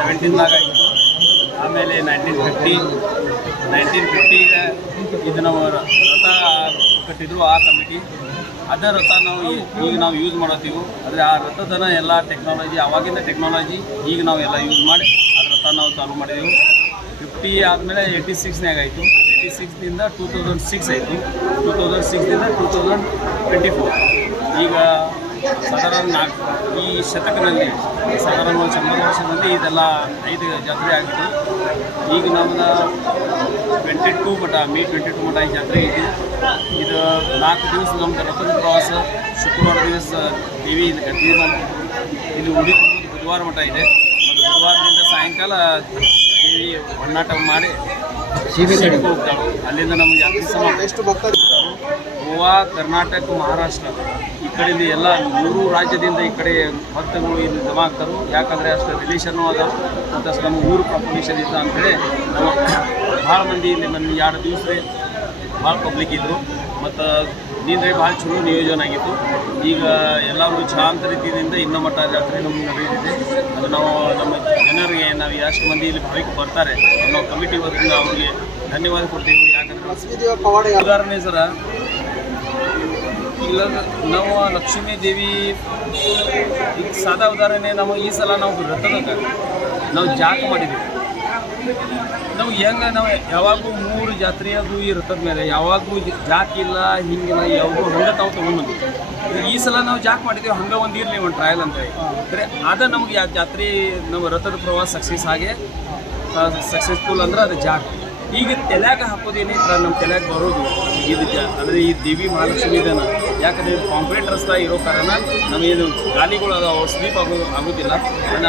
Nineteen fifty nineteen ಫಿಫ್ಟಿಗ ಇದು ನಾವು ರಥ ಕಟ್ಟಿದ್ರು ಆ ಕಮಿಟಿ ಅದೇ ರಥ ನಾವು ಈಗ ನಾವು ಯೂಸ್ ಮಾಡತ್ತೀವಿ. ಆದರೆ ಆ ರಥದನ ಎಲ್ಲ ಟೆಕ್ನಾಲಜಿ ಅವಾಗಿಂದ ಟೆಕ್ನಾಲಜಿ ಈಗ ನಾವು ಎಲ್ಲ ಯೂಸ್ ಮಾಡಿ ಆ ರಥ ನಾವು ಚಾಲು ಮಾಡಿದೆವು. ಫಿಫ್ಟಿ ಆದಮೇಲೆ ಏಯ್ಟಿ ಸಿಕ್ಸ್ನಾಗ ಆಯಿತು. ಏಯ್ಟಿ ಸಿಕ್ಸ್ನಿಂದ ಟೂ ತೌಸಂಡ್ ಸಿಕ್ಸ್ ಆಯಿತು. ಟೂ ತೌಸಂಡ್ ಸಿಕ್ಸ್ನಿಂದ ಟೂ ತೌಸಂಡ್ ಟ್ವೆಂಟಿ ಫೋರ್ ಈಗ ಸಾಧಾರಣ ನಾಲ್ಕು ಈ ಶತಕದಲ್ಲಿ ಸಾಧಾರಣ ಒಂದು ಶಂಬರ್ ವರ್ಷದಲ್ಲಿ ಇದೆಲ್ಲ ಐದು ಜಾತ್ರೆ ಆಗಿತ್ತು. ಈಗ ನಮ್ಮದು ಟ್ವೆಂಟಿ ಟೂ ಮಠ ಮೇ ಟ್ವೆಂಟಿ ಟೂ ಮಠ ಈ ಜಾತ್ರೆ ಇದೆ. ಇದು ನಾಲ್ಕು ದಿವಸ ನಮ್ದು ರಥದ ಪ್ರವಾಸ ಶುಕ್ರವಾರ ದಿವಸ ದೇವಿ ಇದು ಗದ್ದೆ ಇಲ್ಲಿ ಉಡಿ ಬುಧವಾರ ಮಠ ಇದೆ. ಮತ್ತು ಬುಧವಾರದಿಂದ ಸಾಯಂಕಾಲ ದೇವಿ ಒಣ್ಣಾಟ ಮಾಡಿ ಶಿಬಿರಕ್ಕೆ ಹೋಗ್ತಾಳು. ಅಲ್ಲಿಂದ ನಮಗೆ ಜಾತ್ರೆ ಸಮಾಜ ಎಷ್ಟು ಭಕ್ತರು ಗೋವಾ ಕರ್ನಾಟಕ ಮಹಾರಾಷ್ಟ್ರ. ಕಡೆಯಿಂದ ಎಲ್ಲ ಮೂರು ರಾಜ್ಯದಿಂದ ಈ ಕಡೆ ಭಕ್ತಗಳು ಇಲ್ಲಿ ಜಮಾ ಆಗ್ತಾರೆ. ಯಾಕಂದರೆ ಅಷ್ಟು ರಿಲೇಷನ್ನು ಅದ. ಮತ್ತು ಅಷ್ಟು ನಮ್ಮ ಊರು ಪಾಪ್ಯುಲೇಷನ್ ಇದ್ದ ಅಂತೇಳಿ ನಾವು ಭಾಳ ಮಂದಿ ಇಲ್ಲಿ ನನ್ನ ಎರಡು ದಿವಸ ಭಾಳ ಪಬ್ಲಿಕ್ ಇದ್ದರು ಮತ್ತು ನೀಂದ್ರೆ ಭಾಳ ಚಲೋ ನಿಯೋಜನೆ ಆಗಿತ್ತು. ಈಗ ಎಲ್ಲರೂ ಶಾಂತ ರೀತಿಯಿಂದ ಇನ್ನೂ ಮಟ್ಟ ಜಾತ್ರೆ ನಮ್ಗೆ ನಡೆಯುತ್ತಿದೆ ಅದು ನಾವು ನಮ್ಮ ಜನರಿಗೆ ನಾವು ಎಷ್ಟು ಮಂದಿ ಇಲ್ಲಿ ಭಾವಿಗೆ ಬರ್ತಾರೆ ನಾವು ಕಮಿಟಿ ವತಿಯಿಂದ ಅವ್ರಿಗೆ ಧನ್ಯವಾದ ಕೊಡ್ತೀವಿ. ಯಾಕಂದ್ರೆ ಉದಾಹರಣೆ ಸರ ಇಲ್ಲ, ನಾವು ಲಕ್ಷ್ಮೀ ದೇವಿ ಸಾದಾ ಉದಾಹರಣೆ, ನಾವು ಈ ಸಲ ನಾವು ರಥದ ನಾವು ಜಾಕ ಮಾಡಿದ್ದೀವಿ ನಾವು ಹೆಂಗೆ, ನಾವು ಯಾವಾಗೂ ಮೂರು ಜಾತ್ರೆ ಅದು ಈ ರಥದ ಮೇಲೆ. ಯಾವಾಗೂ ಜಾಕ್ ಇಲ್ಲ, ಹಿಂಗಿಲ್ಲ ಯಾವಾಗೂ ಹಂಗೆ ತಾವು ತೊಗೊಂಡು ಈ ಸಲ ನಾವು ಜಾಕ್ ಮಾಡಿದ್ದೀವಿ ಹಂಗೆ ಒಂದು ಇರಲಿ, ಒಂದು ಟ್ರಯಲ್ ಅಂತ ಅಂದರೆ ಅದು ನಮ್ಗೆ ಯಾ ಜಾತ್ರೆ, ನಮ್ಮ ರಥದ ಪ್ರವಾಸ ಸಕ್ಸಸ್ ಆಗಿ ಸಕ್ಸಸ್ಫುಲ್ ಅಂದ್ರೆ ಅದು ಜಾಕ್ ಈಗ ತಲೆಯಾಗ ಹಾಕೋದೇನಿ ನಮ್ಮ ತಲೆಯಾಗ ಬರೋದು ಇದು ಅಂದ್ರೆ ಅಂದರೆ ಈ ದೇವಿ ಮಹಾಲಕ್ಷ್ಮಿ ಇದನ್ನ ಯಾಕಂದರೆ ಕಾಂಕ್ರೀಟ್ ರಸ್ತೆ ಇರೋ ಕಾರಣ ನಮಗೇನು ಗಾಲಿಗಳು ಅದಾವ ಸ್ಲೀಪ್ ಆಗೋ ಆಗೋದಿಲ್ಲ.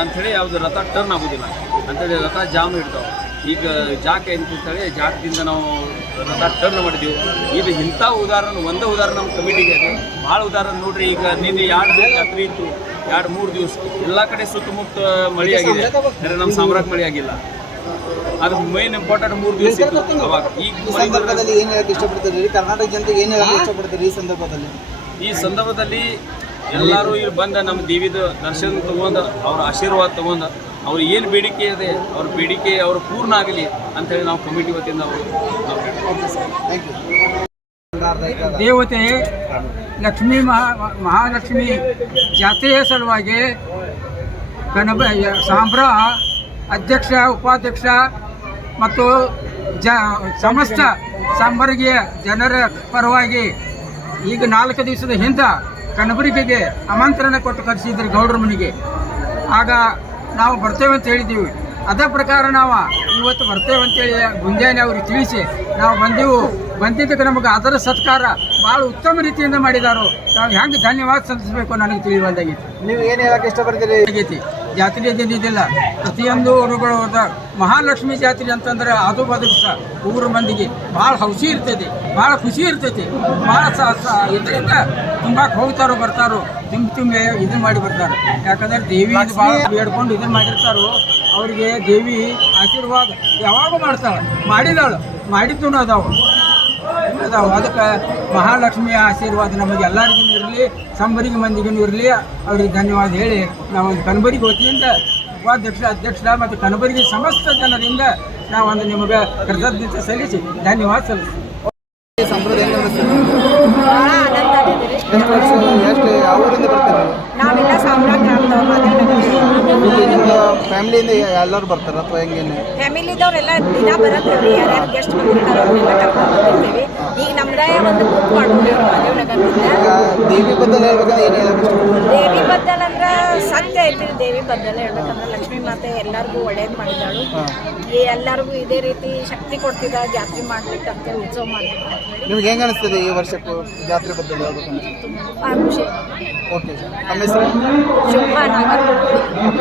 ಅಂಥೇಳಿ ಯಾವುದು ರಥ ಟರ್ನ್ ಆಗೋದಿಲ್ಲ. ಅಂಥೇಳಿ ರಥ ಜಾಮ್ ಇರ್ತಾವೆ ಈಗ ಜಾಕ್ ಅಂತೇಳಿ, ಜಾಕದಿಂದ ನಾವು ರಥ ಟರ್ನ್ ಮಾಡಿದ್ದೀವಿ ಇದು ಇಂಥ ಉದಾಹರಣೆ, ಒಂದೇ ಉದಾಹರಣೆ ನಮ್ಮ ಕಮಿಟಿಗೆ ಇದೆ. ಭಾಳ ಉದಾಹರಣೆ ನೋಡ್ರಿ, ಈಗ ನಿನ್ನೆ ಎರಡು ದಿನ ಜಾತ್ರೆ ಇತ್ತು. ಎರಡು ಮೂರು ದಿವಸ. ಎಲ್ಲ ಕಡೆ ಸುತ್ತಮುತ್ತ ಮಳೆ ಆಗಿದೆ. ಆದರೆ ನಮ್ಮ ಸಾಮ್ರಾಟ್ ಮಳೆ ಆಗಿಲ್ಲ. ಅದು ಮೇನ್ ಇಂಪಾರ್ಟೆಂಟ್ ಮೂರು ದಿವಸ ಅವಾಗ. ಈ ಸಂದರ್ಭದಲ್ಲಿ ಏನು ಹೇಳಕ್ಕೆ ಇಷ್ಟಪಡ್ತೀರಿ? ಕರ್ನಾಟಕ ಜನತೆಗೆ ಏನು ಹೇಳಕ್ಕೆ ಇಷ್ಟಪಡ್ತೀರಿ ಈ ಸಂದರ್ಭದಲ್ಲಿ? ಈ ಸಂದರ್ಭದಲ್ಲಿ ಎಲ್ಲರೂ ಇಲ್ಲಿ ಬಂದ ನಮ್ಮ ದೇವಿದ ದರ್ಶನ ತಗೊಂಡು ಅವ್ರ ಆಶೀರ್ವಾದ ತಗೊಂಡು ಅವ್ರ ಏನು ಬೇಡಿಕೆ ಇದೆ ಅವ್ರ ಬೇಡಿಕೆ ಅವರು ಪೂರ್ಣ ಆಗಲಿ ಅಂತ ಹೇಳಿ ನಾವು ಕಮಿಟಿ ವತಿಯಿಂದ ಅವರು ನಾವು ಥ್ಯಾಂಕ್ ಯು ದೇವತೆ ಲಕ್ಷ್ಮೀ ಮಹಾ ಮಹಾಲಕ್ಷ್ಮಿ ಜಾತ್ರೆಯ ಸಲುವಾಗಿ ಕನಬ ಸಾಂಬ್ರ ಅಧ್ಯಕ್ಷ ಉಪಾಧ್ಯಕ್ಷ ಮತ್ತು ಜ ಸಮಸ್ತ ಸಾಂಬರ್ಗಿಯ ಜನರ ಪರವಾಗಿ ಈಗ ನಾಲ್ಕು ದಿವಸದ ಹಿಂದೆ ಕನಬರಿಕೆಗೆ ಆಮಂತ್ರಣ ಕೊಟ್ಟು ಕರೆಸಿದ್ರು ಗೌಡ್ರ ಮನೆಗೆ. ಆಗ ನಾವು ಬರ್ತೇವೆ ಅಂತ ಹೇಳಿದ್ದೀವಿ. ಅದೇ ಪ್ರಕಾರ ನಾವು ಇವತ್ತು ಬರ್ತೇವೆ ಅಂತೇಳಿ ಗುಂಜಾನೆ ಅವ್ರಿಗೆ ತಿಳಿಸಿ ನಾವು ಬಂದೆವು. ಬಂದಿದ್ದಕ್ಕೆ ನಮಗೆ ಅದರ ಸತ್ಕಾರ ಭಾಳ ಉತ್ತಮ ರೀತಿಯಿಂದ ಮಾಡಿದಾರು. ನಾವು ಹೆಂಗೆ ಧನ್ಯವಾದ ಸಲ್ಲಿಸಬೇಕು ನನಗೆ ತಿಳಿಯುವಂದಾಗಿತ್ತು ನೀವು ಏನು ಹೇಳಕ್ಕೆ ಇಷ್ಟಪಡ್ತೀರಿ? ಆಗೈತಿ. ಜಾತ್ರೆ ಇದ್ದಿಲ್ಲ ಪ್ರತಿಯೊಂದು ಊರುಗಳು ಮಹಾಲಕ್ಷ್ಮಿ ಜಾತ್ರೆ ಅಂತಂದ್ರೆ ಅದು ಬದುಕ್ಸ. ಊರ ಮಂದಿಗೆ ಭಾಳ ಹೌಸಿ ಇರ್ತೈತಿ ಭಾಳ ಖುಷಿ ಇರ್ತೈತಿ. ಭಾಳ ಇದರಿಂದ ತುಂಬಾಕ್ ಹೋಗ್ತಾರೋ ಬರ್ತಾರೋ ತುಂಬ ತುಂಬ ಇದು ಮಾಡಿ ಬರ್ತಾರೆ. ಯಾಕಂದ್ರೆ ದೇವಿ ಭಾಳ ಬೇಡ್ಕೊಂಡು ಇದನ್ನ ಮಾಡಿರ್ತಾರೋ ಅವ್ರಿಗೆ ದೇವಿ ಆಶೀರ್ವಾದ ಯಾವಾಗ ಮಾಡ್ತಾಳೆ. ಮಾಡಿದಾಳು ಮಾಡಿದ್ದು ಅದಾವ ಅದಾವ ಅದಕ್ಕೆ ಮಹಾಲಕ್ಷ್ಮಿಯ ಆಶೀರ್ವಾದ ನಮಗೆ ಎಲ್ಲರಿಗೂ ಇರಲಿ ಸಂಬರಿಗೆ ಮಂದಿಗೂ ಇರಲಿ. ಅವ್ರಿಗೆ ಧನ್ಯವಾದ ಹೇಳಿ ನಾವು ಕನಬರಿಗೆ ವತಿಯಿಂದ ಉಪಾಧ್ಯಕ್ಷ ಅಧ್ಯಕ್ಷ ಮತ್ತು ಕನಬರಿಗೆ ಸಮಸ್ತ ಜನರಿಂದ ನಾವೊಂದು ನಿಮಗೆ ಕೃತಜ್ಞತೆ ಸಲ್ಲಿಸಿ ಧನ್ಯವಾದ ಸಲ್ಲಿಸ್ತೀವಿ ಎಷ್ಟು ಎಷ್ಟು ಯಾವ ಊರಿಂದ ಬರ್ತಾರೆ? ನಾವೆಲ್ಲ ಸಾಮ್ರಾ ಗ್ರಾಮದವ್ರು ಮಾತಾಡೋದು ಇಲ್ಲಿ ನಿಮ್ಮ ಫ್ಯಾಮಿಲಿಯಿಂದ ಎಲ್ಲರೂ ಬರ್ತಾರೆ ಅಥವಾ ಹೆಂಗೇನು ಫ್ಯಾಮಿಲಿದವ್ರೆಲ್ಲ ದಿನ ಬರತ್ತೇವೆ ಯಾರ್ಯಾರು ಗೆಸ್ಟ್ ಬಂದಿರ್ತಾರೋ ಅವ್ರನ್ನೆಲ್ಲ ಕರ್ಕೊಂಡು ಬಂದಿರ್ತೀವಿ. ಈಗ ನಮ್ದೇ ಒಂದು ಬುಕ್ ಮಾಡ್ಕೊಂಡಿವ್ರು ಮದುವೆನಗರದಿಂದ ಈಗ ದೇವಿ ಬದಲು ಹೇಳ್ಬೇಕಂದ್ರೆ ಏನು ಹೇಳಕ್ಕೆ ದೇವಿ ಬದ್ದಲ್ ಅಂದ್ರೆ ಸತ್ಯ ಐತಿ ದೇವಿ ಬದ್ದಲ್ ಹೇಳ್ಬೇಕಂದ್ರೆ ಲಕ್ಷ್ಮೀ ಮಾತೆ ಎಲ್ಲರಿಗೂ ಒಳ್ಳೇದು ಮಾಡಿದಾಳು ಈ ಎಲ್ಲರಿಗೂ ಇದೇ ರೀತಿ ಶಕ್ತಿ ಕೊಡ್ತಿದ್ದ ಜಾತ್ರೆ ಮಾಡ್ಲಿಕ್ಕಂತೆ ಉತ್ಸವ ಮಾಡ್ಲಿಕ್ಕೆ ನಿಮ್ಗೆ ಹೆಂಗೆ ಅನಿಸ್ತದೆ ಈ ವರ್ಷಕ್ಕೂ ಜಾತ್ರೆ ಬದಲು ಹೇಳ್ಬೇಕಂದ್ರೆ? ತುಂಬಾ ಖುಷಿ. ಓಕೆ ನಮ್ಮ ಹೆಸರು? ಶೋಭಾ ನಾಗರ್ ಈ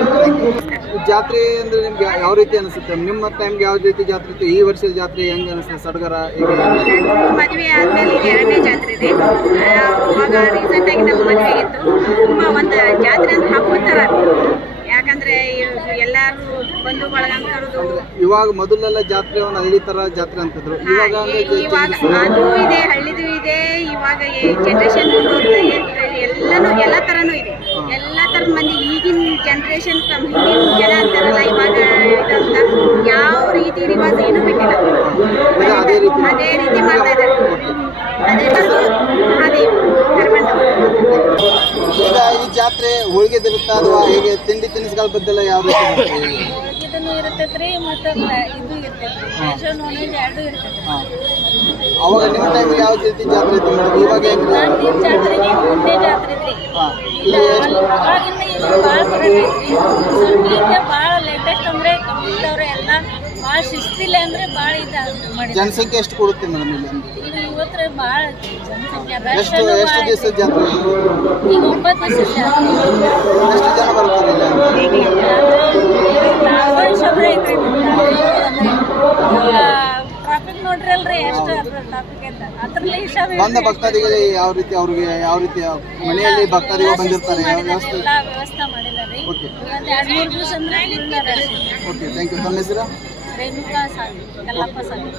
ಜಾತ್ರೆ ಅಂದ್ರೆ ನಿಮ್ಗೆ ಯಾವ ರೀತಿ ಅನಿಸುತ್ತೆ? ನಿಮ್ಮ ಟೈಮ್ಗೆ ಯಾವ ರೀತಿ ಜಾತ್ರೆ ಇತ್ತು? ಈ ವರ್ಷದ ಜಾತ್ರೆ ಹೆಂಗೆ ಅನಿಸ್ತದೆ ಸಡಗರ ಮದುವೆ ಆದ್ಮೇಲೆ ಇದು ಎರಡನೇ ಜಾತ್ರೆ ಇದೆ. ಅವಾಗ ರೀಸೆಂಟ್ ಆಗಿ ನಮ್ಮ ಮದುವೆ ಇತ್ತು. ತುಂಬಾ ಒಂದು ಜಾತ್ರೆ ಅಂತ ಹಾಕೋತಾರ ಯಾಕಂದ್ರೆ ಎಲ್ಲಾರು ಬಂಧು ಬಳಗ ಅಂತ ಇವಾಗ ಮೊದಲೆಲ್ಲ ಜಾತ್ರೆ ಒಂದು ಹಳ್ಳಿ ತರ ಜಾತ್ರೆ ಅಂತಿದ್ರು ಇವಾಗ ಇವಾಗ ಅದು ಇದೆ ಹಳ್ಳಿದು ಇದೆ ಇವಾಗ ಜನರೇಷನ್ ಎಲ್ಲಾನು ಎಲ್ಲ ಥರನೂ ಇದೆ. ಮಂದಿ ಈಗಿನ ಜನ್ರೇಷನ್ ಹಿಂದಿನ ಜನ ಅಂತಾರಲ್ಲ ಇವಾಗ ಇದಂತ ಯಾವ ರೀತಿ ರಿವಾಜ್ ಏನೂ ಬಿಟ್ಟಿಲ್ಲ. ಅದೇ ರೀತಿ ಅದೇ ರೀತಿ ಮಾಡ್ತಾ ಇದ್ದಾರೆ. ಅದೇ ಬಂದು ಅದೇ ಈಗ ಈ ಜಾತ್ರೆ ಹೋಳಿಗೆ ಅಥವಾ ಹೇಗೆ ತಿಂಡಿ ತಿನಿಸುಗಳ ಬದ್ದೆಲ್ಲ ಯಾವ ರೀತಿ ಇದನ್ನು ಇರ್ತೈತ್ರಿ ಮತ್ತು ಇದು ಇರ್ತೈತ್ರಿ. ವೆಜ್ ನಾನ್ ವೆಜ್ ಎರಡೂ ಇರ್ತೈತ್ರಿ. ಹಾ. ಅವಾಗ ನಿಮ್ಮ ಟೈಮಿಗೆ ಯಾವ ರೀತಿ ಜಾತ್ರೆ ಇತ್ತು ಮೇಡಮ್? ಇವಾಗ ಹೆಂಗಿದೆ ನಾಲ್ಕು ಜಾತ್ರೆಗೆ ಮುಂದೆ ಜಾತ್ರೆ ಐತ್ರಿ ಅವಾಗಿಂದ ಇಲ್ಲಿ ಭಾಳ ಈಗ ಭಾಳ ಲೇಟೆಸ್ಟ್ ಅಂದ್ರೆ ಎಲ್ಲ ಭಾಳ ಶಿಸ್ತಿಲ್ಲ ಅಂದ್ರೆ ಭಾಳ ಇದು ಜನಸಂಖ್ಯೆ ಎಷ್ಟು ಕೊಡುತ್ತೆ ಮೇಡಮ್ ಇಲ್ಲಿ? ಇಲ್ಲಿ ಇವತ್ತು ಭಾಳ ಜನಸಂಖ್ಯೆ ಎಷ್ಟು ಎಷ್ಟು ದಿವಸದ ಜಾತ್ರೆ? ಈಗ ಒಂಬತ್ತು ದಿವಸ ಜಾತ್ರೆ. ಎಷ್ಟು ಜನ ಬರ್ತಾರೆ ಇಲ್ಲಿ? ನೋಡ್ರಿ ಅಲ್ರಿ ಎಷ್ಟು ಟ್ರಾಫಿಕ್ ಐತೆ ಅದ್ರಲ್ಲಿ ಬಂದ ಭಕ್ತಾದಿಗಳಿಗೆ ಯಾವ ರೀತಿ ಅವ್ರಿಗೆ ಯಾವ ರೀತಿ ಮನೆಯಲ್ಲಿ ಭಕ್ತಾದಿಗಳು ಬಂದಿರ್ತಾರೆ ಯಾವ ವ್ಯವಸ್ಥೆ? ಎಲ್ಲ ವ್ಯವಸ್ಥೆ ಮಾಡಿದಾರೆ ಓಕೆ ಒಂದ್ ಎರಡ್ ಮೂರ್ ದಿವಸ ಅಂದ್ರೆ full rush ಇದೆ. ಓಕೆ ಥ್ಯಾಂಕ್ ಯು ತಮ್ಮ ಹೆಸರು? ರೇಣುಕಾ ಸಾಗಿ ಕಲ್ಲಪ್ಪ ಸಾಗಿ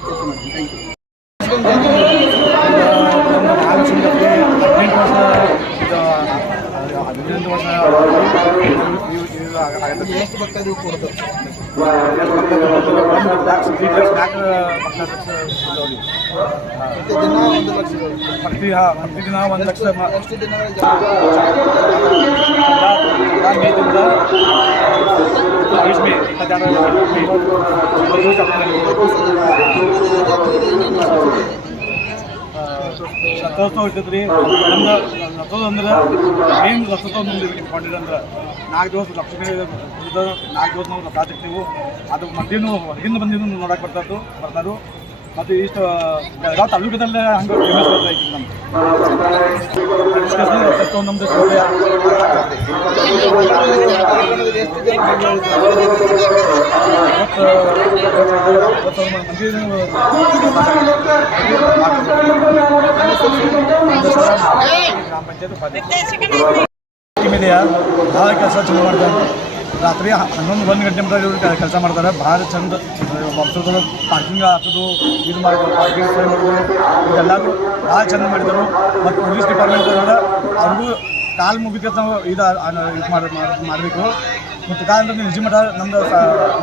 ಥ್ಯಾಂಕ್ ಯು ಹದಿನೆಂಟು ವರ್ಷ ಇದು ಹದಿನೆಂಟು ವರ್ಷ ಎಷ್ಟು ಭಕ್ತಾದಿಗಳು ಕೊಡ್ತಾರೆ ಪ್ರತಿ ದಿನ ಒಂದು ಲಕ್ಷ ಪ್ರತಿ ಹಾ- ಪ್ರತಿ ದಿನ ಒಂದು ಲಕ್ಷ ಮ- ಎಷ್ಟು ದಿನಗಳ ಜಾತ್ರೆ ಮೇದಿಂದ ಐದು ಮೇ ಇಪ್ಪತ್ತೆರಡು ಮೇ ಒಂದು ದಿವಸ ರಥೋತ್ಸವ ಇರ್ತೈತೆ ರೀ ನಮ್ದು ಅಂದ್ರೆ ಮೇನ್ ನಮ್ದು ಇಂಪಾರ್ಟೆಂಟ್ ಅಂದ್ರೆ, ನಾಲ್ಕು ದಿವಸ ಲಕ್ಷ್ಮೀ ನಾಲ್ಕು ದಿವಸ ನಾವು ರಥ ಹಾಕ್ತೀವಿ ಅದು ಮಧ್ಯಾಹ್ನ ಹೊರಗಿಂದ ಬಂದಿದ್ದು ನೋಡಕ್ಕೆ ಬರ್ತಾರು ಬರ್ತಾರು ಮತ್ತು ಇಷ್ಟು ಬೆಳಗಾವಿ ತಾಲೂಕದಲ್ಲೇ ಹಂಗೆ ಫೇಮಸ್ ಬರ್ತೈತಿ ನಮ್ದು ರಥೋತ್ಸವ ನಮ್ದು ಶೌರ್ಯ ಎಷ್ಟು ಜನ ಇವತ್ತು ಇವತ್ತು ಮಂದಿ ಗ್ರಾಮ ಪಂಚಾಯತ್ ಉಪಾಧ್ಯಕ್ಷ ಟೀಮ್ ಇದೆಯಾ ಭಾಳ ಕೆಲಸ ಚಲೋ ಮಾಡ್ತಾರೆ ರಾತ್ರಿ ಹನ್ನೊಂದು ಒಂದು ಗಂಟೆ ಮಟ್ಟ ಇವರು ಕೆಲಸ ಮಾಡ್ತಾರೆ. ಭಾಳ ಚಂದ. ಒಬ್ಬರು ಪಾರ್ಕಿಂಗ್ ಹಾಕೋದು, ಇದು ಮಾಡೋದು ಪಾರ್ಕಿಂಗ್ ಸ್ಟೇ ಮಾಡೋದು ಇದೆಲ್ಲರೂ ಭಾಳ ಚೆಂದ ಮಾಡಿದರು. ಮತ್ತು ಪೊಲೀಸ್ ಡಿಪಾರ್ಟ್ಮೆಂಟ್ ಅವ್ರಿಗೂ ಕಾಲು ಮುಗಿದ ಇದು ಇದು ಮಾಡಬೇಕು. ಮತ್ತು ಕಾಲಂದ್ರೆ ನಿಲ್ಜಿ ಮಠ, ನಮ್ದು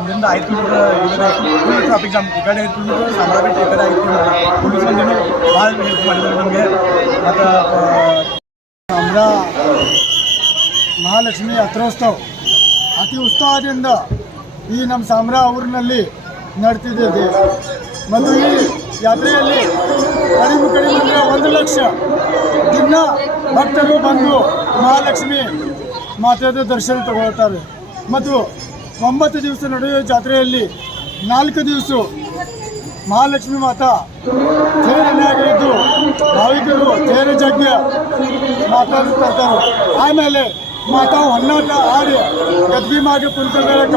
ಇದರಿಂದ ಐದು ಕಿಲೋಮೀಟರ್ ಇದರ ಫುಲ್ ಟ್ರಾಫಿಕ್ ಜಾಮ್ ಈ ಕಡೆ ಐದು ಕಿಲೋಮೀಟರ್ ಸಾಮರಾಜಪೇಟೆ ಈ ಕಡೆ ಐದು ಕಿಲೋಮೀಟರ್. ಪೊಲೀಸ್ ಬಂದೇನು ಭಾಳ ಹೆಲ್ಪ್ ಮಾಡಿದ್ದಾರೆ ನಮಗೆ. ಮತ್ತು ನಮ್ಗೆ ಮಹಾಲಕ್ಷ್ಮಿ ಹತ್ತಿರೋತ್ಸವ ಅತಿ ಉತ್ಸಾಹದಿಂದ ಈ ನಮ್ಮ ಸಾಮ್ರಾ ಊರಿನಲ್ಲಿ ನಡ್ತಿದೆ ಮತ್ತು ಈ ಯಾತ್ರೆಯಲ್ಲಿ ಕಡಿಮೆ ಕಡಿಮೆ ಅಂದರೆ ಒಂದು ಲಕ್ಷ ದಿನ ಭಕ್ತರು ಬಂದು ಮಹಾಲಕ್ಷ್ಮಿ ಮಾತೆಯ ದರ್ಶನ ತಗೊಳ್ತಾರೆ. ಮತ್ತು ಒಂಬತ್ತು ದಿವಸ ನಡೆಯುವ ಜಾತ್ರೆಯಲ್ಲಿ ನಾಲ್ಕು ದಿವಸ ಮಹಾಲಕ್ಷ್ಮಿ ಮಾತಾ ತೇರನಾಗಿದ್ದು ಭಾವಿಕರು ತೇರ ಜಗ್ಗ ಮಾತಾಡ್ತಾರೆ ಆಮೇಲೆ ಮಾತಾ ಹೊನ್ನಾಟ ಆಡಿ ಗದ್ಬಿ ಮಾಗೆ ಕುಂತ ಬೆಳಕ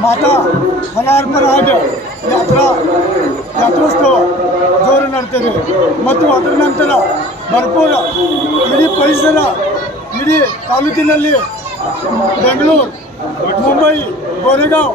ಮಾತಾ ಫಲಾರ್ಪಣ ಆಗಿ ಯಾತ್ರಾ ಯಾತ್ರೋತ್ಸವ ಜೋರು ನಡ್ತದೆ ಮತ್ತು ಅದರ ನಂತರ ಭರ್ಪೂರ ಇಡೀ ಪರಿಸರ ಇಡೀ ತಾಲೂಕಿನಲ್ಲಿ ಬೆಂಗಳೂರು ಮುಂಬೈ ಗೋರೆಗಾಂವ್